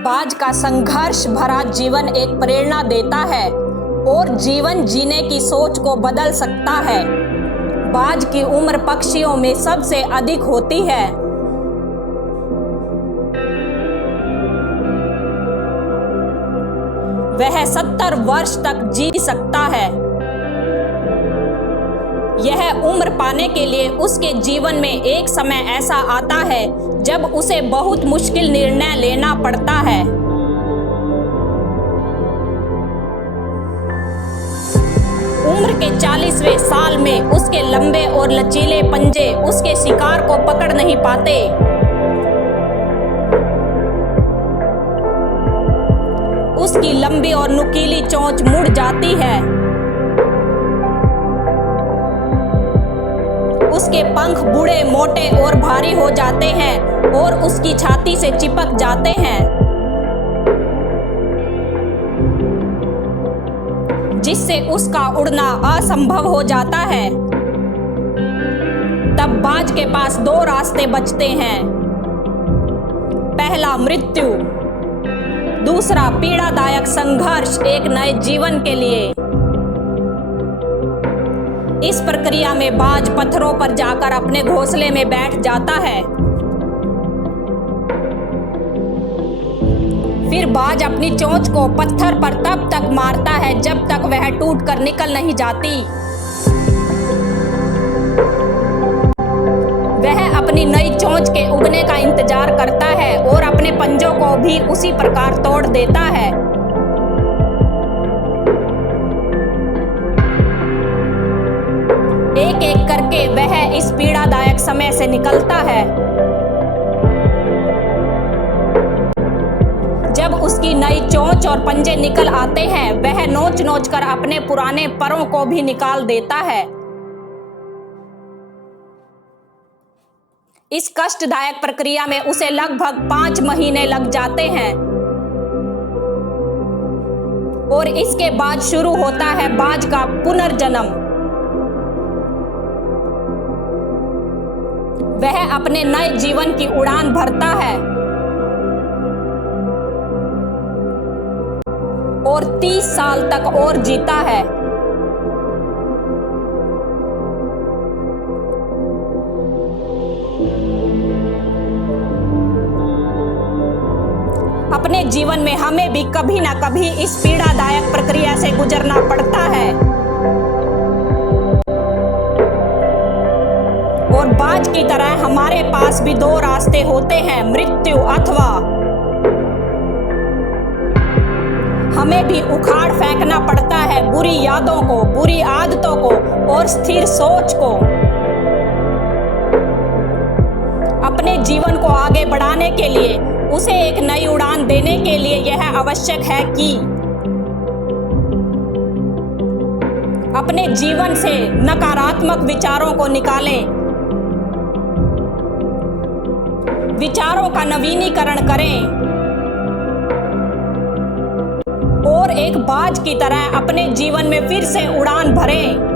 बाज का संघर्ष भरा जीवन एक प्रेरणा देता है और जीवन जीने की सोच को बदल सकता है। बाज की उम्र पक्षियों में सबसे अधिक होती है। वह 70 वर्ष तक जी सकता है। यह उम्र पाने के लिए उसके जीवन में एक समय ऐसा आता है जब उसे बहुत मुश्किल निर्णय लेना पड़ता है। उम्र के 40वें साल में उसके लंबे और लचीले पंजे उसके शिकार को पकड़ नहीं पाते। उसकी लंबी और नुकीली चोंच मुड़ जाती है। उसके पंख बूढ़े, मोटे और भारी हो जाते हैं और उसकी छाती से चिपक जाते हैं, जिससे उसका उड़ना असंभव हो जाता है। तब बाज के पास 2 रास्ते बचते हैं। पहला मृत्यु, दूसरा पीड़ादायक संघर्ष एक नए जीवन के लिए। इस प्रक्रिया में बाज पत्थरों पर जाकर अपने घोंसले में बैठ जाता है। फिर बाज अपनी चोंच को पत्थर पर तब तक मारता है जब तक वह टूटकर निकल नहीं जाती। वह अपनी नई चोंच के उगने का इंतजार करता है और अपने पंजों को भी उसी प्रकार तोड़ देता है। एक एक करके वह इस पीड़ादायक समय से निकलता है। जब उसकी नई चोंच और पंजे निकल आते हैं, वह नोच नोच कर अपने पुराने परों को भी निकाल देता है। इस कष्टदायक प्रक्रिया में उसे लगभग 5 महीने लग जाते हैं और इसके बाद शुरू होता है बाज का पुनर्जन्म। वह अपने नए जीवन की उड़ान भरता है और 30 साल तक और जीता है। अपने जीवन में हमें भी कभी ना कभी इस पीड़ादायक प्रक्रिया से गुजरना पड़ता है और बाज की तरह हमारे पास भी 2 रास्ते होते हैं, मृत्यु अथवा हमें भी उखाड़ फेंकना पड़ता है बुरी यादों को, बुरी आदतों को और स्थिर सोच को। अपने जीवन को आगे बढ़ाने के लिए, उसे एक नई उड़ान देने के लिए यह आवश्यक है कि अपने जीवन से नकारात्मक विचारों को निकालें, विचारों का नवीनीकरण करें और एक बाज की तरह अपने जीवन में फिर से उड़ान भरें।